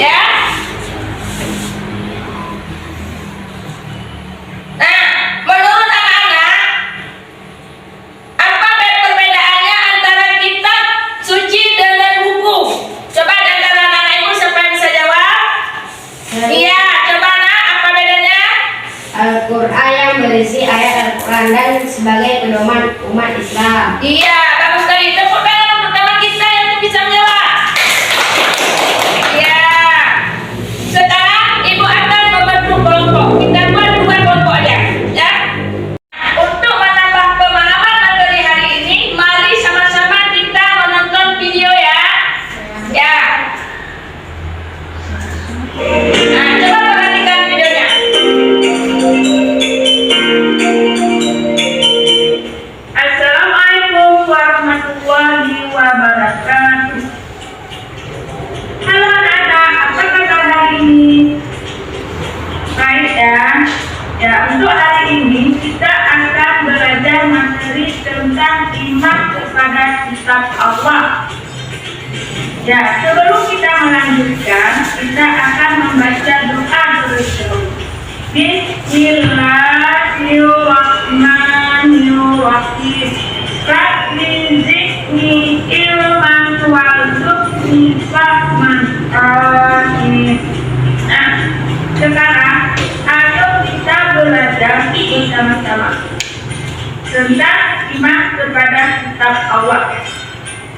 Ya. Nah, menurut anak-anak, apa perbedaannya antara kitab suci dengan buku? Coba di antara anak-anak ibu siapa yang bisa jawab? Iya, coba nak, apa bedanya? Al-Quran yang berisi ayat Al-Quran dan sebagai pedoman umat Islam. Iya, bagus sekali. Tepuk tangan untuk teman kita yang bisa menjawab. Iya. Sekarang ibu akan membentuk kelompok. Kita buat 2 kelompok aja, ya. Untuk menambah pemahaman materi hari ini, mari sama-sama kita menonton video ya. Ya. Nah, coba perhatikan videonya. Assalamualaikum warahmatullahi wabarakatuh. Halo anak-anak, apa kabar hari ini? Baik ya. Ya, untuk hari ini kita akan belajar materi tentang iman kepada kitab Allah. Ya, sebelum kita melanjutkan, kita akan membaca doa terlebih. Bismillahirrahmanirrahim. Rabbi zidni ilman warzuqni fahman. Amin. Nah, sekarang ayo kita belajar bersama-sama tentang iman kepada kitab Allah.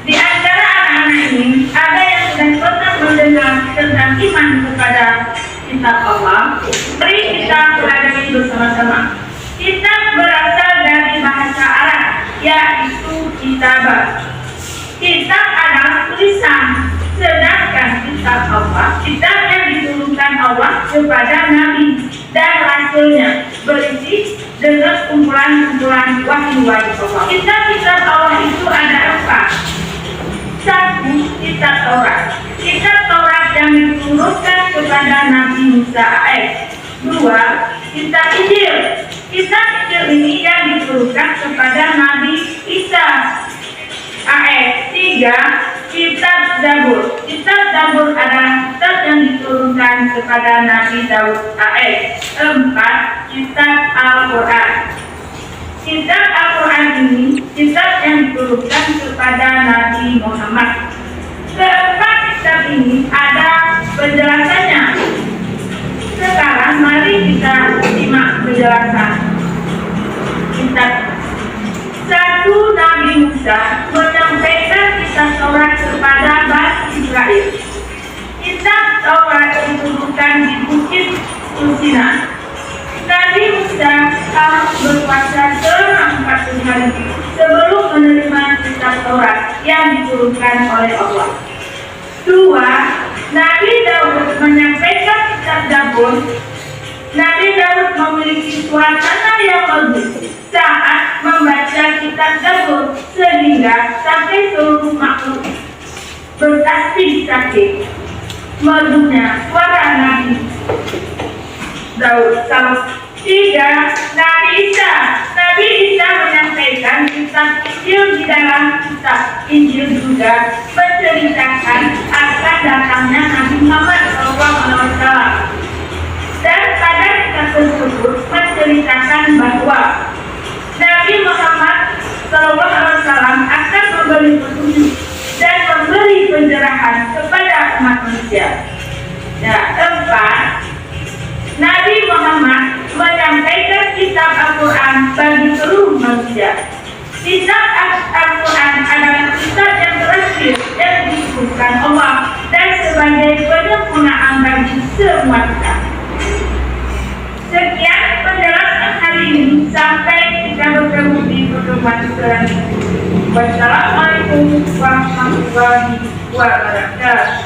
Di antara anak-anak ini ada yang sudah pernah mendengar tentang iman kepada kitab Allah. Mari kita pelajari bersama-sama. Kitab berasal dari bahasa Arab, yaitu kitabah. Kitab adalah tulisan, sedangkan kitab Allah, kitab yang diturunkan Allah kepada Nabi dan Rasulnya, berisi dengan kumpulan-kumpulan wahyu-wahyu Allah. Kitab-kitab Allah itu ada 4. 1. Kitab Taurat. Kitab Taurat yang diturunkan kepada Nabi Musa AS. 2. Kitab Injil. Kitab Injil ini yang diturunkan kepada Nabi Isa AS. 3. Kitab Zabur. Kitab Zabur adalah kitab yang diturunkan kepada Nabi Daud AS. 4. Kitab Al-Quran. Kitab Al-Quran ini kitab yang diturunkan kepada Nabi Muhammad. Keempat kitab ini ada penjelasannya. Sekarang mari kita simak penjelasan kitab. 1. Nabi Musa menyampaikan kitab Taurat kepada Bani Israel. Kitab Taurat diturunkan di Bukit Sinai. Nabi Musa harus berpuasa selama 40 hari sebelum menerima kitab Taurat yang diturunkan oleh Allah. 2. Nabi Daud menyampaikan kitab Zabur. Nabi Daud memiliki suasana yang bagus saat membaca kitab Zabur sehingga sampai seluruh makhluk bertasbih merdunya suara Nabi Daud. 3. Nabi Isa. Nabi Isa menyampaikan kitab Injil. Di dalam kitab Injil juga menceritakan akan datangnya Nabi Muhammad SAW. Dan pada kitab tersebut menceritakan bahwa Nabi Muhammad SAW akan memberi petunjuk dan memberi pencerahan kepada umat manusia. Ya, 4. Nabi Muhammad menyampaikan kitab Al-Quran bagi seluruh manusia. Kitab Al-Quran adalah kitab yang terakhir yang diturunkan Allah dan sebagai penyempurnaan bagi semua kita. Sekian penjelasan hari ini, sampai kita bertemu di pertemuan selanjutnya. Wassalamualaikum warahmatullahi wabarakatuh.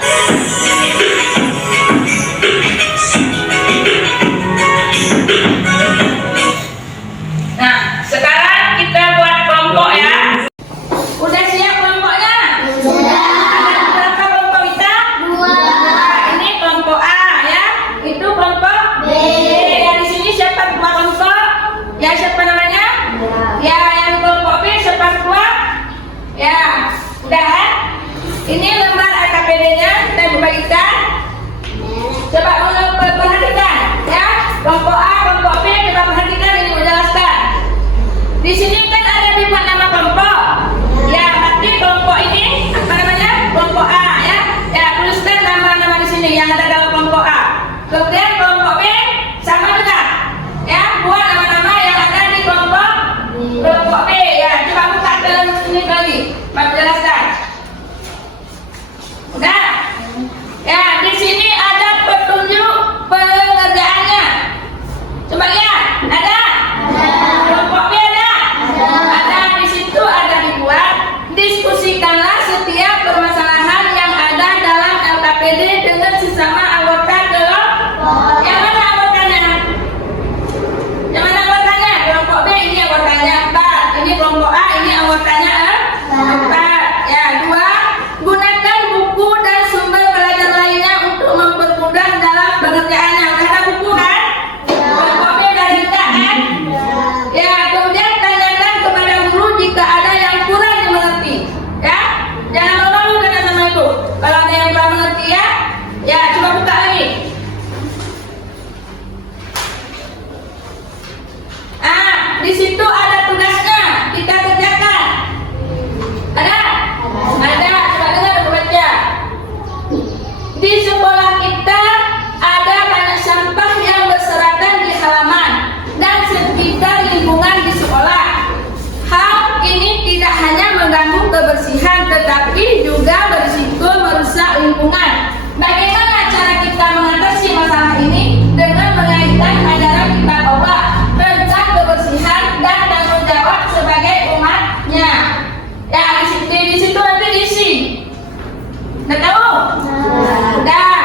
Nah, sekarang kita buat kelompok ya. Udah siap kelompoknya? Sudah. Ada berapa kelompok kita? 2. Ini kelompok A ya. Itu kelompok B. Yang di sini siapa ketua kelompok? Ya, siapa namanya? Ya, yang kelompok B siapa ketua? Ya, udah kan? Ini lembar AKPD-nya kita bagi Kemudian kelompok B sama juga. Ya, buat nama-nama yang ada di kelompok B. Ya, coba buka dalam sini kali. Pak jelaskan. Udah. Ya, di sini ada petunjuk pengerjaannya. Coba lihat, ada? Kelompok B ada? Ada. Di situ ada dibuat. Diskusikanlah setiap permasalahan yang ada dalam LKPD dengan sesama anggota kelompok. Yang mana anggotanya? Yang mana anggotanya? Kelompok B ini anggotanya 4. Ini kelompok A, ini anggotanya 4. Ya, 2. Gunakan buku dan sumber belajar lainnya untuk mempermudah dalam pengerjaannya. Udah ada buku kan? Kelompok B dari kita kan? Ya, kemudian tanyakan kepada guru jika ada yang kurang dimengerti. Ya, jangan malu-malu karena sama itu. Kalau ada yang kurang mengerti ya coba buka lagi. Di situ ada tugasnya, kita kerjakan. Ada? Ada. Coba dengar, baca. Di sekolah kita ada banyak sampah yang berserakan di halaman dan sekitar lingkungan di sekolah. Hal ini tidak hanya mengganggu kebersihan, tetapi juga berisiko merusak lingkungan. Bagaimana cara kita mengatasi masalah ini? Dengan mengaitkan ajaran kitab Allah tentang kebersihan dan tanggung jawab sebagai umatnya. Ya, di situ nanti diisi. Udah tahu? Udah.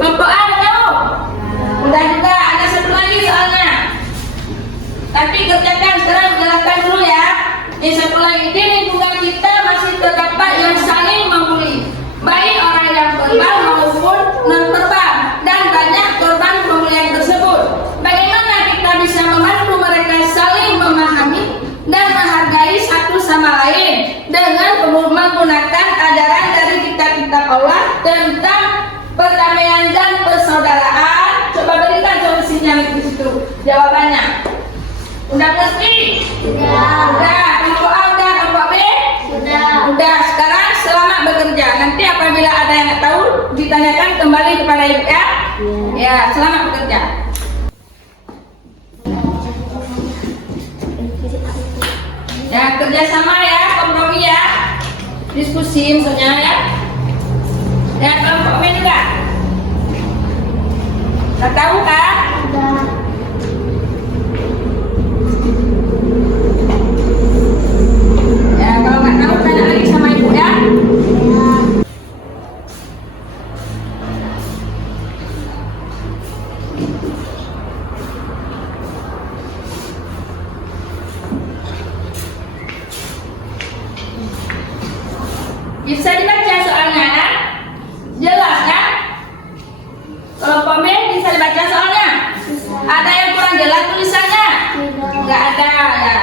Kelompok A udah tahu? Udah juga. Ada satu lagi soalnya. Tapi kerjakan sekarang, jelaskan dulu ya. Ini satu lagi, di lingkungan kita masih terdapat yang saling membuli, baik orang yang verbal maupun non-verbal, dan banyak korban pembulian tersebut. Bagaimana kita bisa membantu mereka saling memahami dan menghargai satu sama lain dengan menggunakan ajaran dari kitab-kitab Allah tentang perdamaian dan persaudaraan? Coba berikan solusinya di situ, jawabannya. Udah ngerti? Udah. Kelompok A udah, kelompok B? Udah. Sekarang selamat bekerja. Nanti apabila ada yang nggak tahu, ditanyakan kembali kepada ibu ya. Ya, selamat bekerja. Ya, kerjasama ya, kompromi ya. Diskusi maksudnya ya. Ya, kelompok B juga. Udah tahu kan? Ya, kalau nggak tahu tanya lagi sama ibu ya. Bisa dibaca soalnya kan? Jelas kan? Kalau komen bisa dibaca soalnya. Ada yang kurang jelas tulisannya? Nggak ada ya.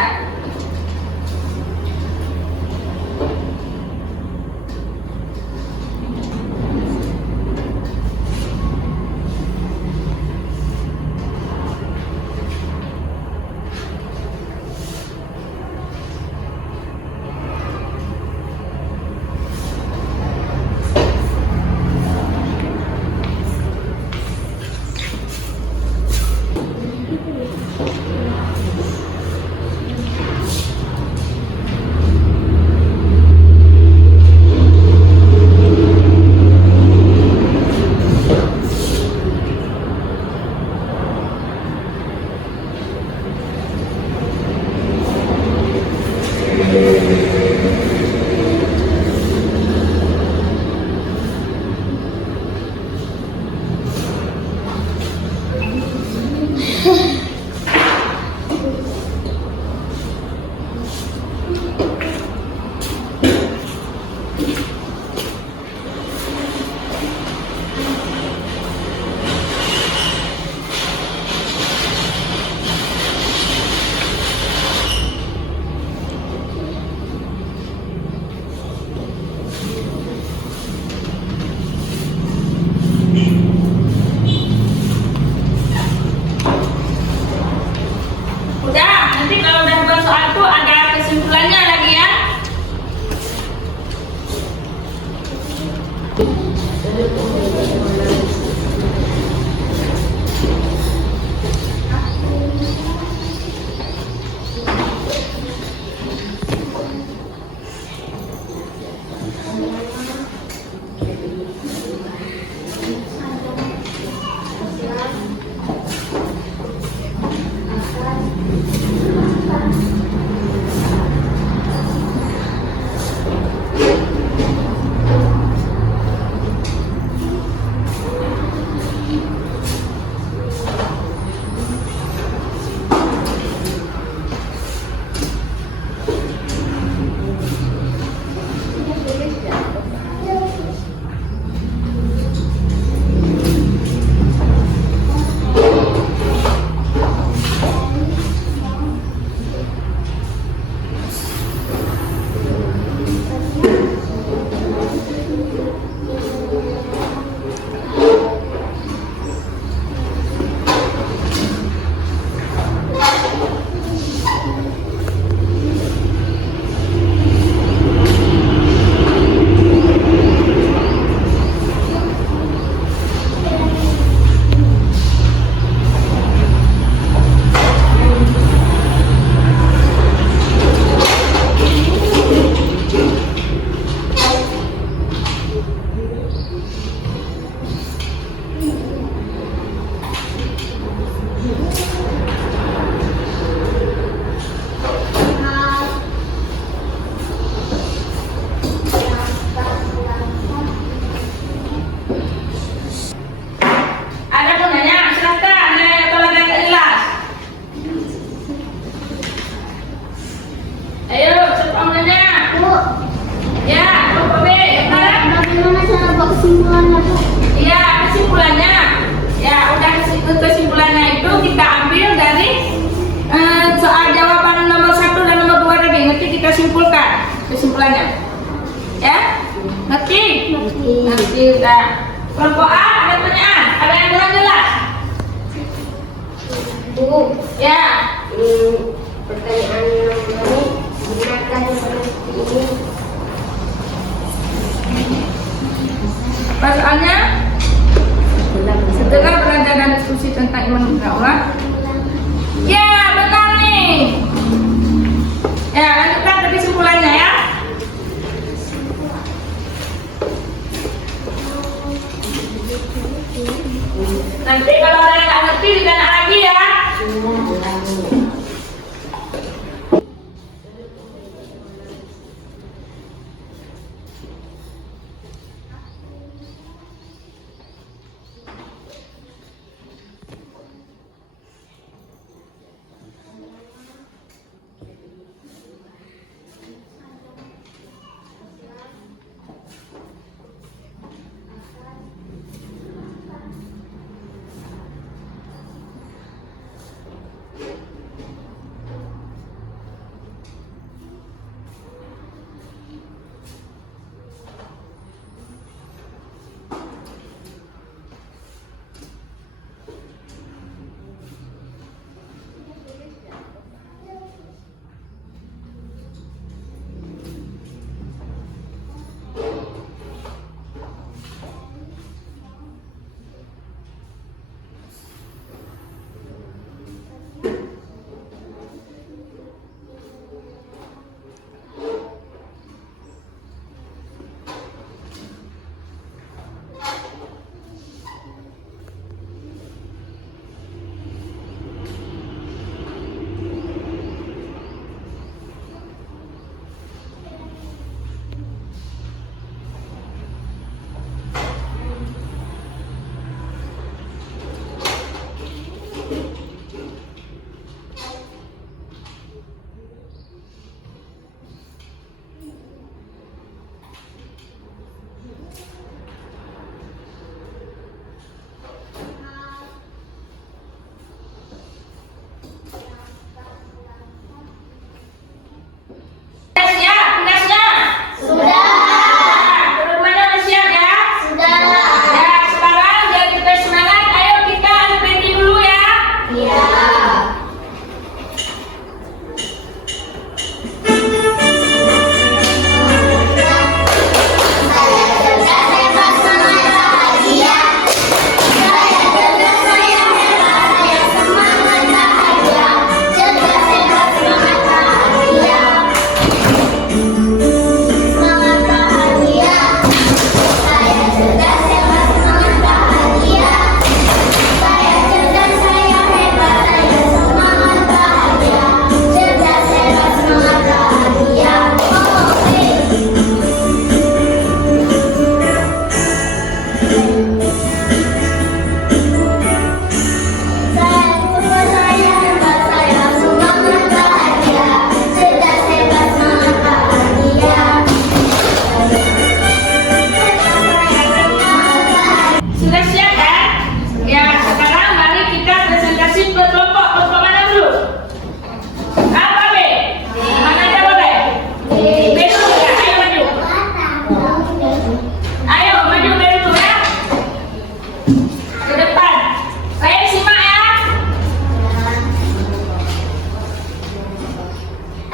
Nah, kelompok A ada pertanyaan, ada yang kurang jelas? Bu, Ya, pertanyaan nomor gunakan seperti ini. soalnya setelah belajar dan diskusi tentang iman Allah. Ya, betul nih. Ya, lanjutkan ke kesimpulannya ya. Nanti kalau ada yang nggak ngerti ditanya lagi ya.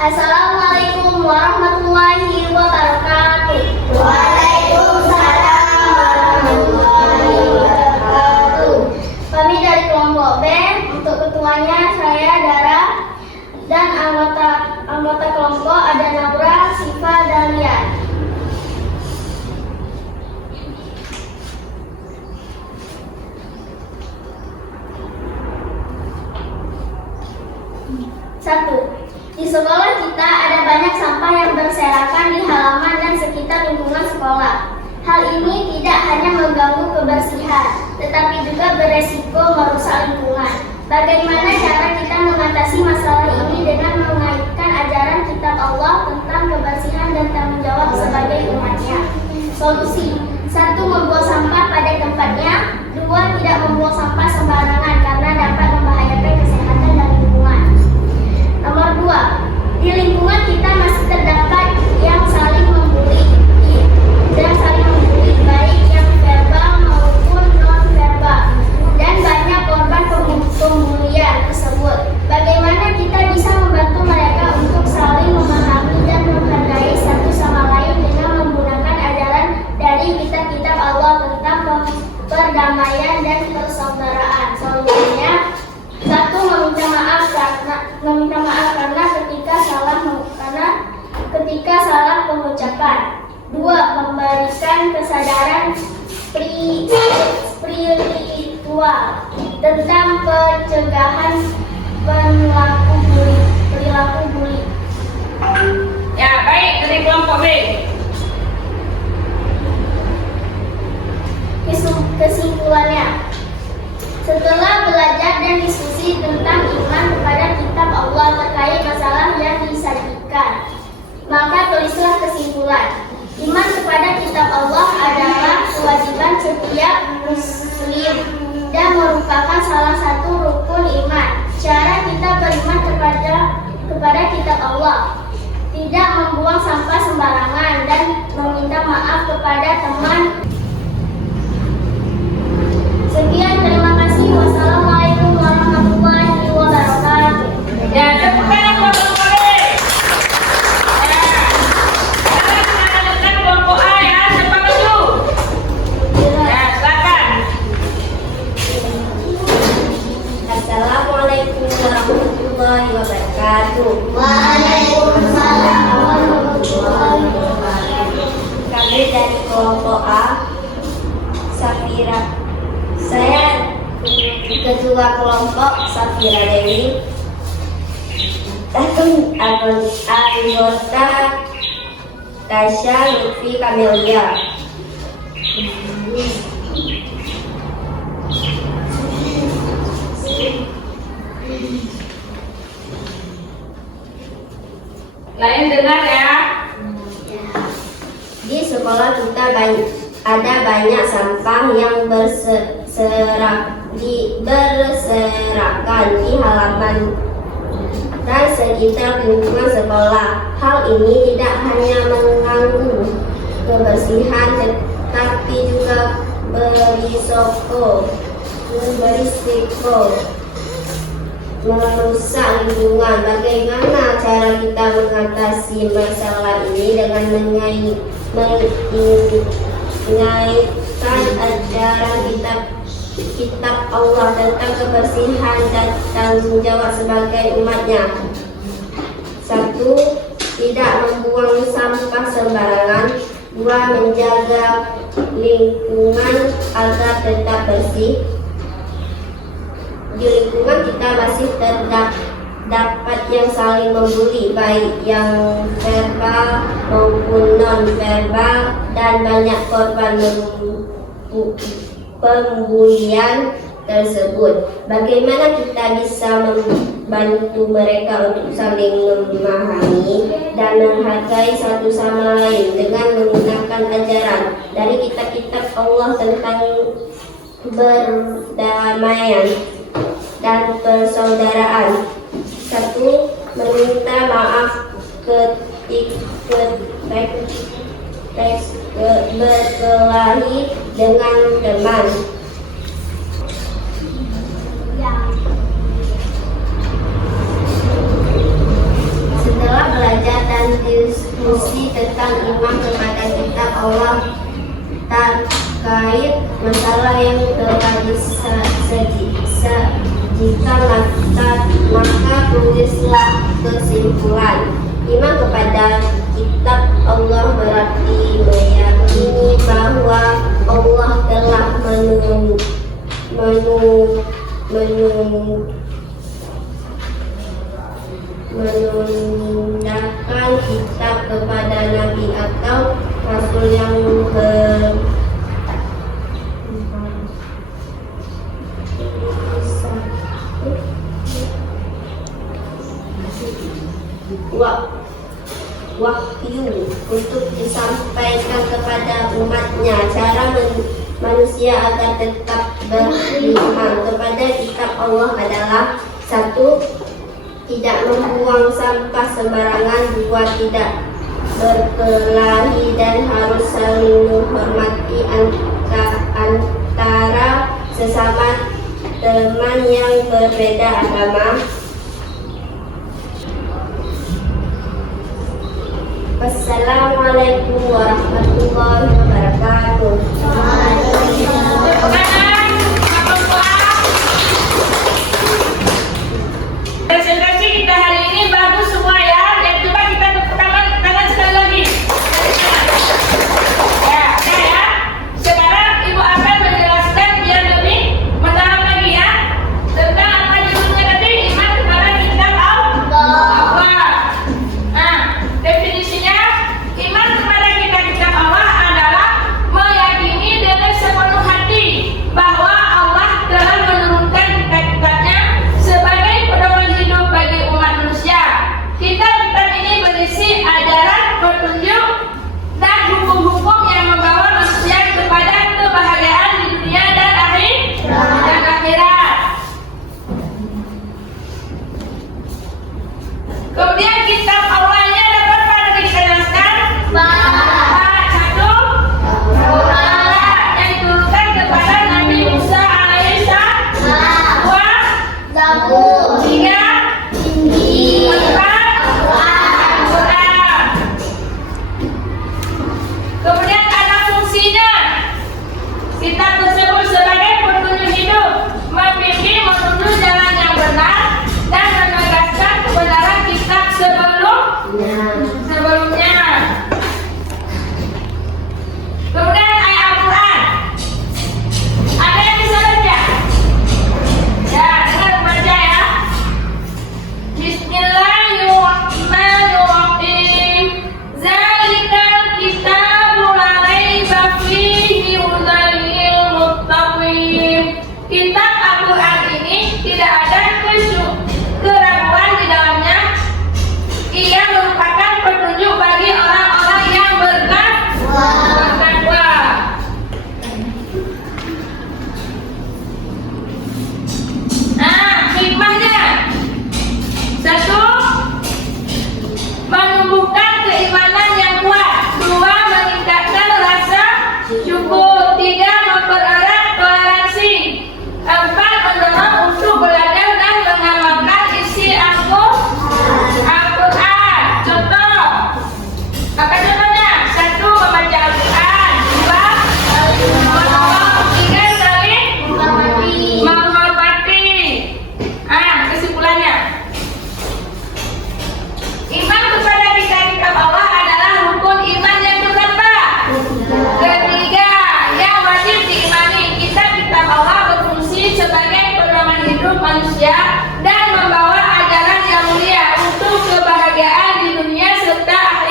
Assalamualaikum warahmatullahi wabarakatuh. Waalaikumsalam warahmatullahi wabarakatuh. Kami dari kelompok B, untuk ketuanya saya Dara dan anggota kelompok ada Naura, Siva, dan Lian. Satu. Di sekolah kita ada banyak sampah yang berserakan di halaman dan sekitar lingkungan sekolah. Hal ini tidak hanya mengganggu kebersihan, tetapi juga beresiko merusak lingkungan. Bagaimana cara kita mengatasi masalah ini dengan mengaitkan ajaran kitab Allah tentang kebersihan dan tanggung jawab sebagai umatnya? Solusi: 1. Membuang sampah pada tempatnya. 2. Tidak membuang sampah sembarangan karena dapat membahayakan kesehatan dan lingkungan. Nomor 2, di lingkungan kita masih terdapat yang saling membuli, baik yang verbal Dua, memberikan kesadaran spiritual tentang pencegahan perilaku bully. Ya, baik, dari kelompok B. Kesimpulannya, setelah belajar dan diskusi tentang iman kepada kitab Allah terkait masalah yang disajikan, maka tulislah kesimpulan. Iman kepada kitab Allah adalah kewajiban setiap muslim dan merupakan salah satu rukun iman. Cara kita beriman kepada kitab Allah, tidak membuang sampah sembarangan dan meminta maaf kepada teman. Sekian, terima kasih. Wassalamualaikum warahmatullahi wabarakatuh. Ya, tepuk tangan buat kelompok B. Ya. Sekarang kita lanjutkan kelompok A ya, siapa maju? Ya, silakan. Assalamualaikum warahmatullahi wabarakatuh. Waalaikumsalam warahmatullahi wabarakatuh. Kami dari kelompok A, Safira. Saya ketua kelompok Safira Dewi. Anggota Tasya Lutfi Kamelia. Lain dengar ya. Di sekolah kita ada banyak sampah yang berserakan di halaman dan sekitar lingkungan sekolah. Hal ini tidak hanya mengganggu kebersihan tetapi juga berisiko merusak lingkungan. Bagaimana cara kita mengatasi masalah ini dengan mengaitkan ajaran kitab Allah tentang kebersihan dan tanggung jawab sebagai umatnya? 1. Tidak membuang sampah sembarangan. 2. Menjaga lingkungan agar tetap bersih. Di lingkungan kita masih terdapat yang saling membuli, baik yang verbal maupun non-verbal, dan banyak korban pembulian tersebut. Bagaimana kita bisa membantu mereka untuk saling memahami dan menghargai satu sama lain dengan menggunakan ajaran dari kitab-kitab Allah tentang berdamaian dan persaudaraan? 1. Meminta maaf ketika berkelahi dengan teman. Setelah belajar dan diskusi tentang iman kepada kitab Allah terkait masalah yang telah disajikan, maka tulislah kesimpulan. Iman kepada kitab Allah berarti meyakini bahwa Allah telah menurunkan kitab kepada nabi atau rasul yang wahyu untuk disampaikan kepada umatnya. Cara manusia agar tetap beriman kepada kitab Allah adalah: 1. Tidak membuang sampah sembarangan. 2. Tidak berkelahi dan harus saling menghormati antara sesama teman yang berbeda agama. Wassalamualaikum warahmatullahi wabarakatuh. Tepuk tangan buat kelompok A. Presentasi kita hari ini bagus semua ya. Dan coba kita tepuk tangan sekali lagi. tidak ada keraguan di dalamnya. Ia merupakan petunjuk bagi orang-orang yang bertakwa. Nah, hikmahnya: 1. Menumbuhkan keimanan yang kuat. 2. Meningkatkan rasa syukur. 3. Mempererat toleransi. 4. Mendorong untuk belajar dan mengamalkan isi Al-Quran. Contoh, apa contohnya? 1. Membaca Al-Quran. 2. Menolong. 3. Saling menghormati. Kesimpulannya, iman kepada kitab Allah adalah rukun iman yang keberapa? Ketiga, yang wajib diimani. Kitab Allah berfungsi sebagai pedoman hidup manusia dan membawa ajaran yang mulia untuk kebahagiaan di dunia serta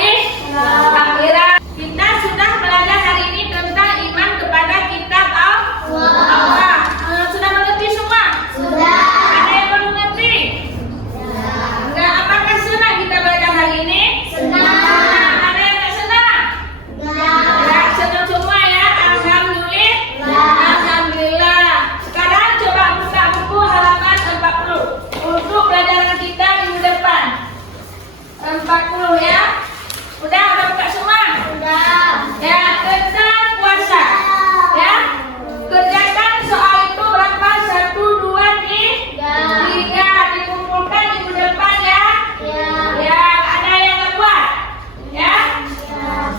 akhirat. Kita sudah belajar hari ini tentang iman kepada kitab Allah. Sudah mengerti semua? Sudah. Ada yang belum mengerti? Enggak. Apakah senang kita belajar hari ini? Senang. Ada yang tak senang? Ya, senang semua ya. Alhamdulillah. Sekarang coba buka buku halaman 40 untuk pelajaran kita minggu depan. 40 ya. Udah buka semua? Ya, tentang puasa. Ya. Kerjakan soal itu berapa? 1, 2, 3. Dikumpulkan minggu depan ya. Ya, ada yang nggak buat? Ya.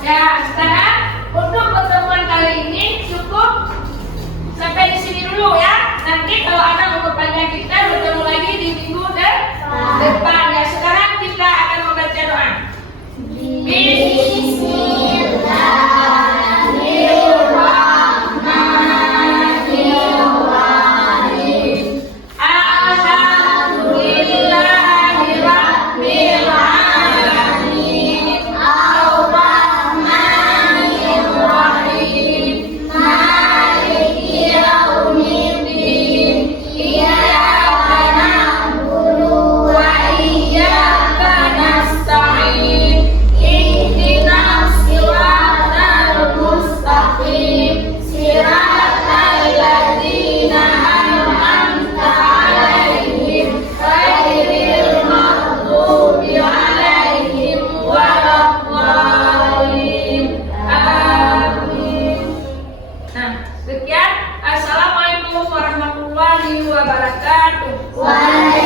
Ya, sekarang untuk pertemuan kali ini cukup sampai di sini dulu ya. Nanti kalau ada mau perpanjang kita bertemu lagi di minggu depan ya. Sekarang kita akan membaca doa. Bismillahirrahmanirrahim. Alhamdulillahirabbil alamin. Ar-Rahmanirrahim. Maliki yaumiddin. Iyyaka na'budu wa iyyaka nasta'in. Ihdinas siratal mustaqim. Siratal ladzina an'amta 'alaihim ghairil maghdubi 'alaihim waladdallin. Amin. Nah, sekian. Assalamualaikum warahmatullahi wabarakatuh. Waalaikumsalam.